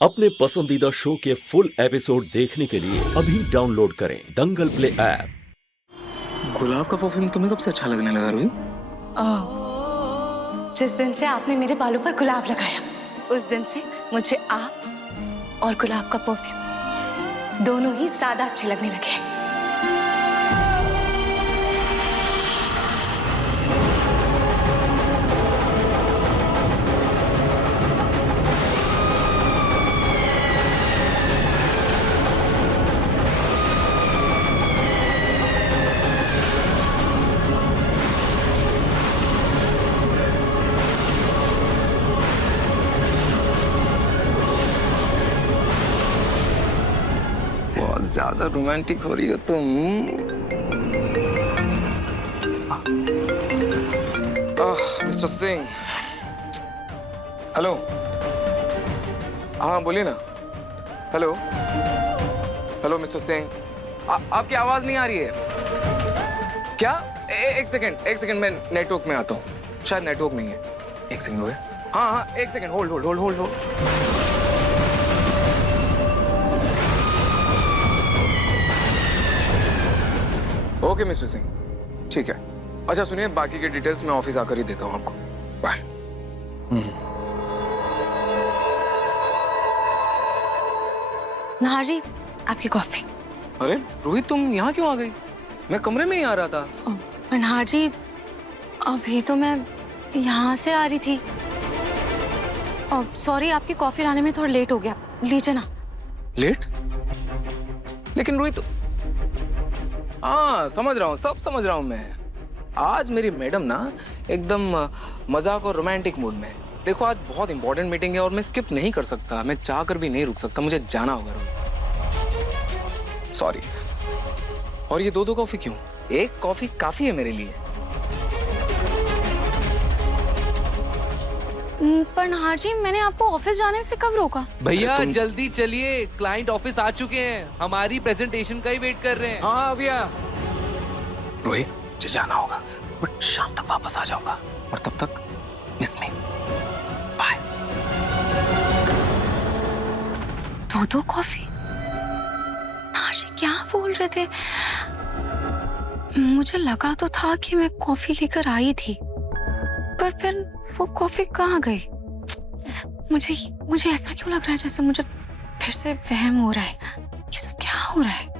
अपने पसंदीदा शो के फुल एपिसोड देखने के लिए अभी डाउनलोड करें दंगल प्ले ऐप। गुलाब का परफ्यूम तुम्हें कब से अच्छा लगने लगा रूही? जिस दिन से आपने मेरे बालों पर गुलाब लगाया, उस दिन से मुझे आप और गुलाब का परफ्यूम दोनों ही ज्यादा अच्छे लगने लगे हैं। बहुत ज्यादा रोमांटिक हो रही हो तुम। Mister Singh, hello. हाँ बोलिए ना। हेलो हेलो मिस्टर सिंह, आपकी आवाज नहीं आ रही है क्या? एक सेकंड, मैं नेटवर्क में आता हूँ। शायद नेटवर्क नहीं है। एक सेकंड हुए। हाँ, एक second, hold. Okay mister Singh, ठीक है। अच्छा सुनिए, बाकी के डिटेल्स मैं ऑफिस आकर ही देता हूँ आपको। बाय। नाहर जी, आपकी कॉफी। अरे रोहित, तुम यहाँ क्यों आ गई? मैं कमरे में ही आ रहा था। पर नाहर जी, अभी तो मैं यहाँ से आ रही थी। सॉरी, आपकी कॉफी लाने में थोड़ा लेट हो गया। लीजिए ना। लेट? लेकिन रोहित, हाँ समझ रहा हूँ, सब समझ रहा हूँ मैं। आज मेरी मैडम ना एकदम मजाक और रोमांटिक मूड में है। देखो आज बहुत इंपॉर्टेंट मीटिंग है और मैं स्किप नहीं कर सकता। मैं चाह कर भी नहीं रुक सकता, मुझे जाना होगा रोहित। सॉरी। और ये दो कॉफी क्यों? एक कॉफी काफी है मेरे लिए। पर नाहर जी, मैंने आपको ऑफिस जाने से कब रोका? भैया जल्दी चलिए, क्लाइंट ऑफिस आ चुके हैं, हमारी प्रेजेंटेशन का ही वेट कर रहे हैं। हाँ भैया। रोहित, मुझे जाना होगा, बट शाम तक वापस आ जाऊंगा और तब तक मिस मी। बाय। दो कॉफी? नाहर जी क्या बोल रहे थे? मुझे लगा तो था कि मैं कॉफी लेकर आई थी, पर फिर वो कॉफी कहाँ गई? मुझे ऐसा क्यों लग रहा है जैसे मुझे फिर से वहम हो रहा है। ये सब क्या हो रहा है?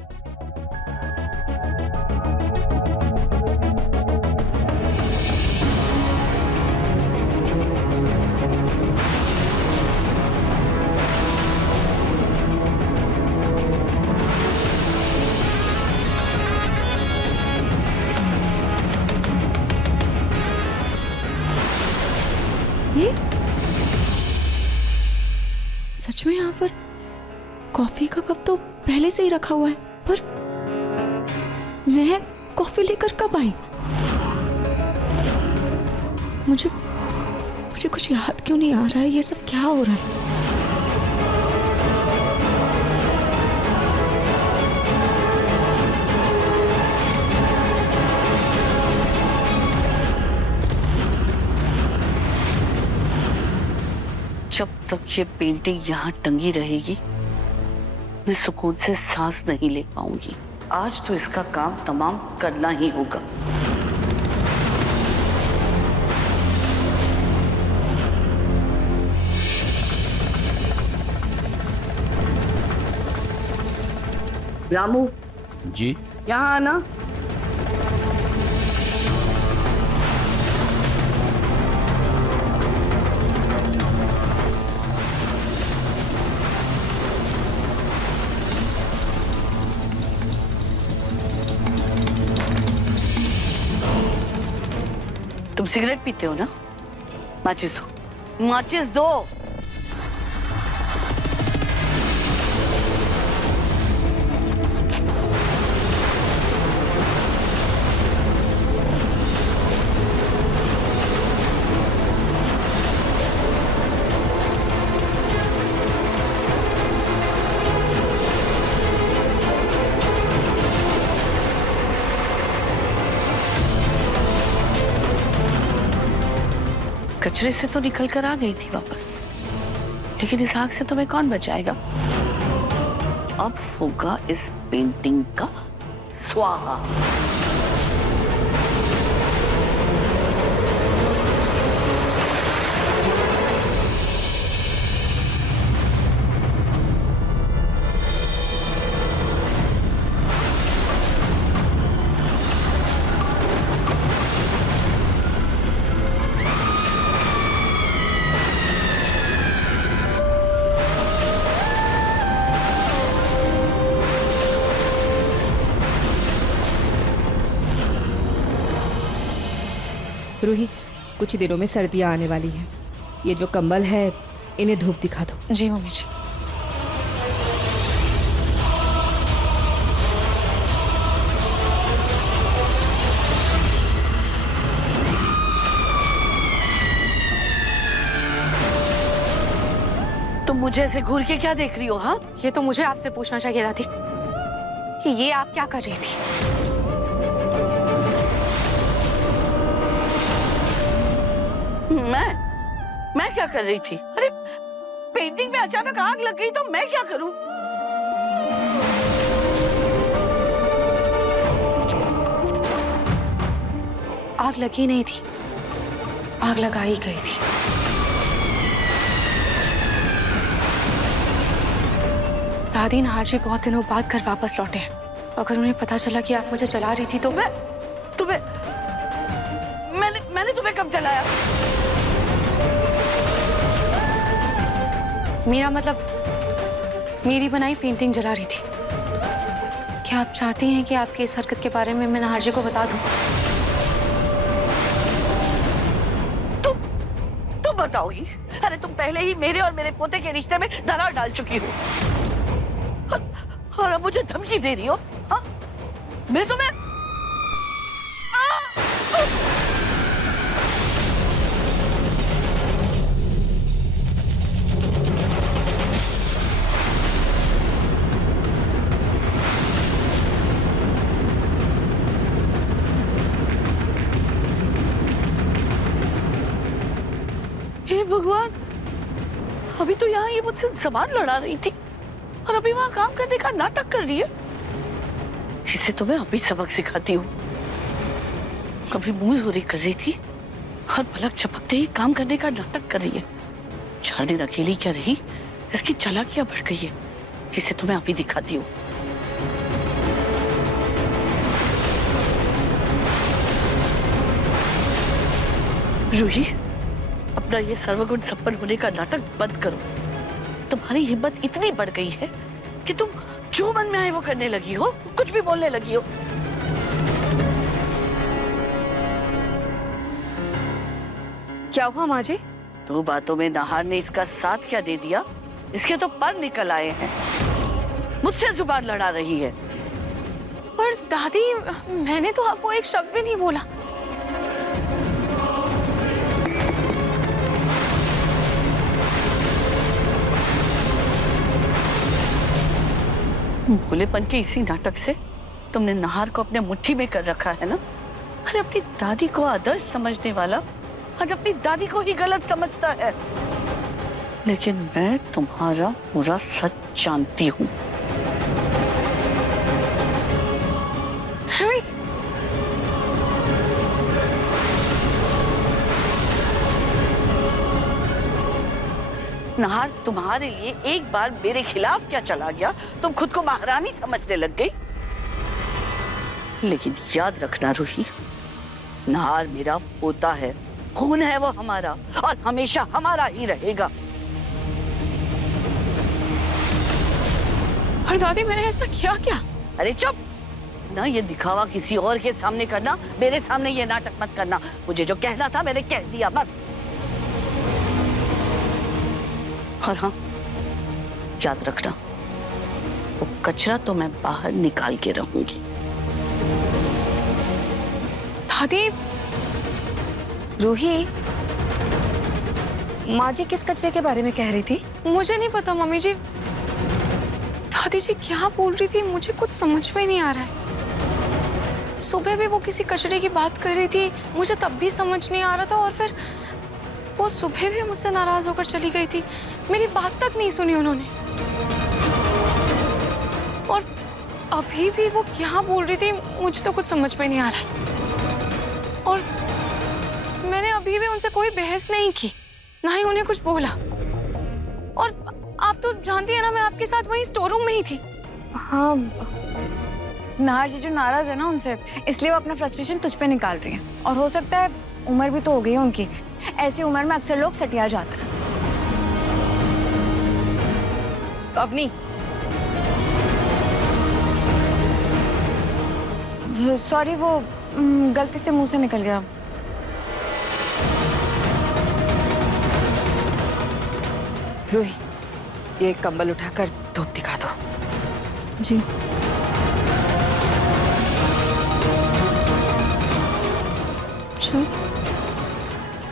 ये सच में यहाँ पर कॉफी का कप तो पहले से ही रखा हुआ है, पर मैं कॉफी लेकर कब आई? मुझे कुछ याद क्यों नहीं आ रहा है? ये सब क्या हो रहा है? जब तक ये पेंटिंग यहाँ टंगी रहेगी, मैं सुकून से सांस नहीं ले पाऊंगी। आज तो इसका काम तमाम करना ही होगा। रामू जी यहाँ आना। तुम सिगरेट पीते हो ना? माचिस दो, माचिस दो। कचरे से तो निकल कर आ गई थी वापस। लेकिन इस आग से तुम्हें कौन बचाएगा? अब होगा इस पेंटिंग का स्वाहा। रूही, कुछ ही दिनों में सर्दियाँ आने वाली हैं। ये जो कंबल है इन्हें धूप दिखा दो। जी मम्मी जी। तुम मुझे ऐसे घूर के क्या देख रही हो? हाँ, ये तो मुझे आपसे पूछना चाहिए दादी कि ये आप क्या कर रही थी। मैं क्या कर रही थी? अरे पेंटिंग में अचानक आग लग गई तो मैं क्या करूं? आग लगी नहीं थी, आग लगाई गई थी। दादी नाहर जी बहुत दिनों बाद घर वापस लौटे हैं। अगर उन्हें पता चला कि आप मुझे जला रही थी तो मैंने तुम्हें कब जलाया? मेरा मतलब मेरी बनाई पेंटिंग जला रही थी। क्या आप चाहती हैं कि आपकी इस हरकत के बारे में मैं नाहर जी को बता दूं? तुम बताओगी? अरे तुम पहले ही मेरे और मेरे पोते के रिश्ते में दरार डाल चुकी हो और अब मुझे धमकी दे रही हो? हाँ? मैं तुम्हें हे भगवान, अभी तो यहाँ ये मुझसे ज़बान लड़ा रही थी और अभी वहां काम करने का नाटक कर रही है। इसे तो मैं अभी सबक सिखाती हूँ। कभी मुंह जोरी कर रही थी और पलक झपकते ही काम करने का नाटक कर रही है। 4 दिन अकेली क्या रही, इसकी चालाकियां बढ़ गई है। इसे तो मैं अभी दिखाती हूँ। रूही, अपना ये सर्वगुण संपन्न होने का नाटक बंद करो। तुम्हारी हिम्मत इतनी बढ़ गई है कि तुम जो मन में आए वो करने लगी हो, कुछ भी बोलने लगी हो। क्या हुआ माँ जी? 2 बातों में नाहर ने इसका साथ क्या दे दिया, इसके तो पर निकल आए हैं। मुझसे जुबान लड़ा रही है। पर दादी, मैंने तो आपको एक शब्द भी नहीं बोला। भोलेपन के इसी नाटक से तुमने नाहर को अपने मुट्ठी में कर रखा है ना। अरे अपनी दादी को आदर्श समझने वाला आज अपनी दादी को ही गलत समझता है। लेकिन मैं तुम्हारा पूरा सच जानती हूँ। नाहर, तुम्हारे लिए एक बार मेरे खिलाफ क्या चला गया, तुम खुद को महारानी समझने लग गई। लेकिन याद रखना रूही, नाहर मेरा पोता है, खून है वो हमारा और हमेशा हमारा ही रहेगा। और दादी, मैंने ऐसा किया क्या? अरे चुप ना, ये दिखावा किसी और के सामने करना, मेरे सामने ये नाटक मत करना। मुझे जो कहना था मैंने कह दिया, बस। और हाँ, याद रखना, वो कचरा तो मैं बाहर निकाल के रहूंगी। दादी, रूही, माँ जी किस कचरे के बारे में कह रही थी? मुझे नहीं पता मम्मी जी। दादी जी क्या बोल रही थी, मुझे कुछ समझ में नहीं आ रहा है। सुबह भी वो किसी कचरे की बात कर रही थी, मुझे तब भी समझ नहीं आ रहा था, और वो सुबह भी मुझसे नाराज होकर चली गई थी, मेरी बात तक नहीं सुनी उन्होंने। और अभी भी वो क्या बोल रही थी मुझे तो कुछ समझ में नहीं आ रहा है। और मैंने अभी भी उनसे कोई बहस नहीं की, ना ही उन्हें कुछ बोला। और आप तो जानती है ना, मैं आपके साथ वही स्टोर रूम में ही थी। हाँ, नाहर जी जो नाराज है ना उनसे, इसलिए वो अपना फ्रस्ट्रेशन तुझ पे निकाल रही है। और हो सकता है उम्र भी तो हो गई है उनकी, ऐसी उम्र में अक्सर लोग सटिया जाते हैं। अवनी, सॉरी, वो गलती से मुंह से निकल गया। रूही, ये कंबल उठाकर धूप दिखा दो। जी।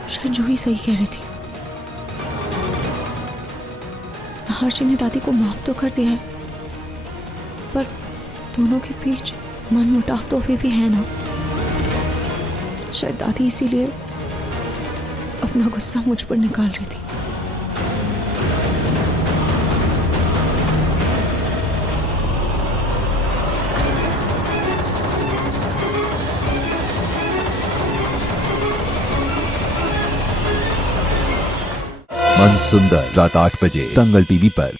शायद जूही सही कह रही थी। नाहर जी ने दादी को माफ तो कर दिया है, पर दोनों के बीच मनमुटाव तो अभी भी है ना। शायद दादी इसीलिए अपना गुस्सा मुझ पर निकाल रही थी। मन सुंदर रात 8 बजे दंगल टीवी पर।